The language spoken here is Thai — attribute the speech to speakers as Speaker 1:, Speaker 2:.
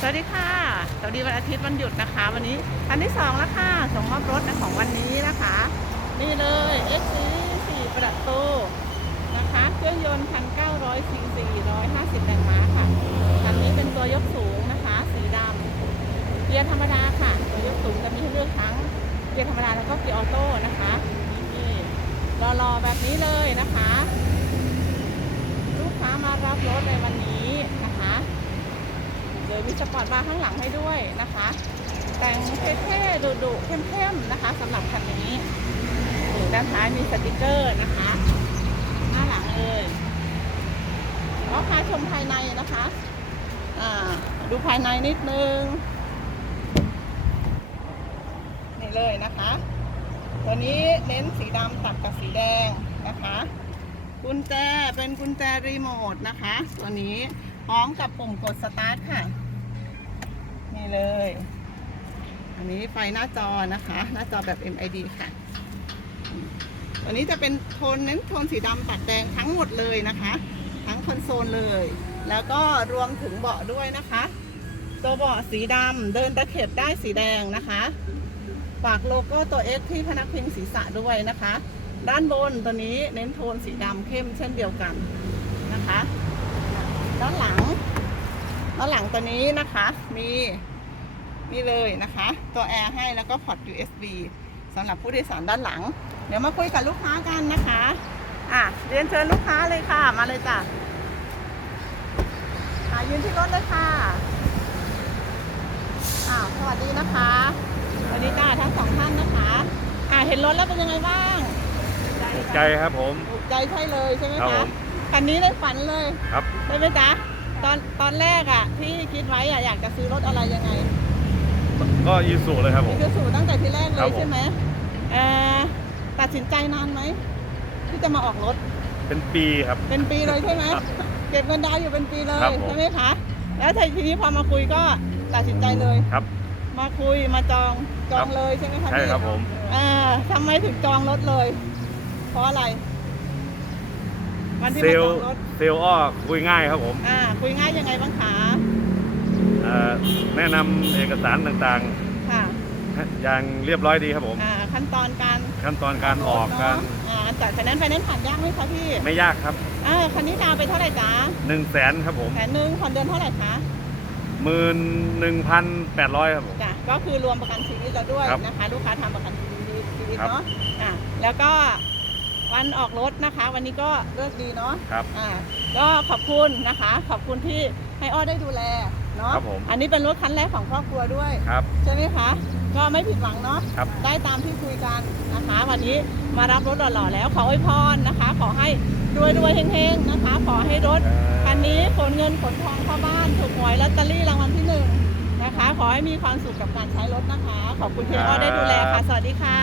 Speaker 1: สวัสดีค่ะสวัสดีวันอาทิตย์วันหยุดนะคะ วันนี้คันที่สองแล้วค่ะส่งมอบรถของวันนี้นะคะ นี่เลย x 4 4ประตูนะคะเครื่องยนต์1,900ซีซี150แรงม้าค่ะคันนี้เป็นตัวยกสูงนะคะ สีดำเกียร์ธรรมดาค่ะ ตัวยกสูงจะมีให้เลือกทั้งเกียร์ธรรมดาแล้วก็เกียร์ออโต้นะคะนี่รอๆแบบนี้เลยนะคะ ลูกค้ามารับรถในวันนี้นะคะเดี๋ยวมี สปอร์ตบาร์ข้างหลังให้ด้วยนะคะ แต่งเท่ๆดุๆเข้มๆนะคะสำหรับคันนี้ด้านท้ายมีสติกเกอร์นะคะหน้าหลังเลยก็พาชมภายในนะคะดูภายในนิดนึงนี่เลยนะคะ ตัวนี้เน้นสีดำตัดกับสีแดงนะคะกุญแจเป็นกุญแจรีโมทนะคะ ตัวนี้พร้อมกับปุ่มกดสตาร์ทค่ะ นี่เลย อันนี้ไฟหน้าจอนะคะ หน้าจอแบบ MID ค่ะตัวนี้จะเป็นโทนเน้นโทนสีดำตัดแดงทั้งหมดเลยนะคะ ทั้งคอนโซลเลย แล้วก็รวมถึงเบาะด้วยนะคะตัวเบาะสีดำเดินตะเข็บได้สีแดงนะคะฝากโลโก้ตัว X ที่พนักพิงศีรษะด้วยนะคะ ด้านบนตัวนี้เน้นโทนสีดำเข้มเช่นเดียวกันนะคะ ด้านหลัง ด้านหลังตัวนี้นะคะมีนี่เลยนะคะ ตัวแอร์ให้แล้วก็พอร์ต USB สำหรับผู้โดยสารด้านหลัง เดี๋ยวมาคุยกับลูกค้ากันนะคะอะเรียนเชิญลูกค้าเลยค่ะมาเลยจ้ะอะยืนที่รถเลยค่ะอ่าสวัสดีนะคะสวัสดีจ้าทั้งสองท่านนะคะอ่าเห็นรถแล้วเป็นยังไงบ้าง
Speaker 2: ถูกใจครับผม
Speaker 1: ถูกใจใช่เลยใช่ไหม
Speaker 2: ครับผ
Speaker 1: คะ
Speaker 2: ม
Speaker 1: คันนี้ได้ฝันเลย
Speaker 2: ครับ
Speaker 1: ได้ไหมจ๊ะ ตอนตอนแรกอะที่คิดไว้อะอยากจะซื้อรถอะไรยังไง
Speaker 2: ก็ยูสุเลยครับผม
Speaker 1: คือสูตั้งแต่ที่แรกเล
Speaker 2: ครั
Speaker 1: ย
Speaker 2: บผม
Speaker 1: ใช่ไหมเอ่อตัดสินใจนานไหมที่จะมาออกรถ
Speaker 2: เป็นปีครับ
Speaker 1: เป็นปีเลยใช่ไหม
Speaker 2: ครับ
Speaker 1: เก็บเงินดาวน์อยู่เป็นปีเลย
Speaker 2: ครับผม
Speaker 1: ใช่ไหมคะแล้วทีนี้พอมาคุยก็ตัดสินใจเลย
Speaker 2: ครับ
Speaker 1: มาคุยมาจองจองเลยใช่ไหมคะ
Speaker 2: ใช่
Speaker 1: พี่
Speaker 2: ครับผม
Speaker 1: อ่าทำไมถึงจองรถเลย เพราะอะไร วันที่
Speaker 2: เซ
Speaker 1: มา
Speaker 2: ล
Speaker 1: จ
Speaker 2: ล
Speaker 1: องรถ
Speaker 2: เซลลอ้อคุยง่ายครับผม
Speaker 1: อ่าคุยง่ายยังไงบ้างคะ
Speaker 2: เอ่อแนะนำเอกสารต่าง
Speaker 1: ค่ะ
Speaker 2: ๆ อย่างเรียบร้อยดีครับผม
Speaker 1: อ่าขั้นตอนการ
Speaker 2: ขั้นตอนการออกการ
Speaker 1: เนะอ่าจัดไฟแนนซ์ไฟแนนซ์ผ่านยากไหมคะพี่
Speaker 2: ไม่ยากครับ
Speaker 1: อ่าคันนี้ดาวน์ไปเท่าไหร่จ๊ะ
Speaker 2: 1นึ่งแสนครับผม
Speaker 1: แสนหนึ่งผ่อนเดือนเท่าไหร่คะ
Speaker 2: หมื่นหนึ่งพันแปดร้อยครับผม
Speaker 1: จ้ะก็คือรวมประกันชีวิตเราด้วย
Speaker 2: ครับ
Speaker 1: นะคะ ลูกค้าทำประกันชีวิตชีวิต
Speaker 2: ครับ
Speaker 1: เนาะอ่าแล้วก็ วันออกรถนะคะ วันนี้ก็เลิกดีเนาะ
Speaker 2: ครับ
Speaker 1: อ่าก็ขอบคุณนะคะ ขอบคุณที่ให้อ้อได้ดูแลเนาะ
Speaker 2: ครับผม
Speaker 1: อันนี้เป็นรถคันแรกของครอบครัวด้วย
Speaker 2: ครับ
Speaker 1: ใช่ไหมคะก็ไม่ผิดหวังเนาะ
Speaker 2: ครับ
Speaker 1: ได้ตามที่คุยกันนะคะ วันนี้มารับรถหล่อๆแล้วขออวยพรนะคะ ขอให้รวยรวยๆเฮงๆนะคะ ขอให้รถคันนี้ขนเงินขนทองเข้าบ้านถูกหวยลอตเตอรี่รางวัลที่หนึ่งนะคะ ขอให้มีความสุขกับการใช้รถนะคะ ขอบคุณที่อ้อได้ดูแลค่ะ สวัสดีค่ะ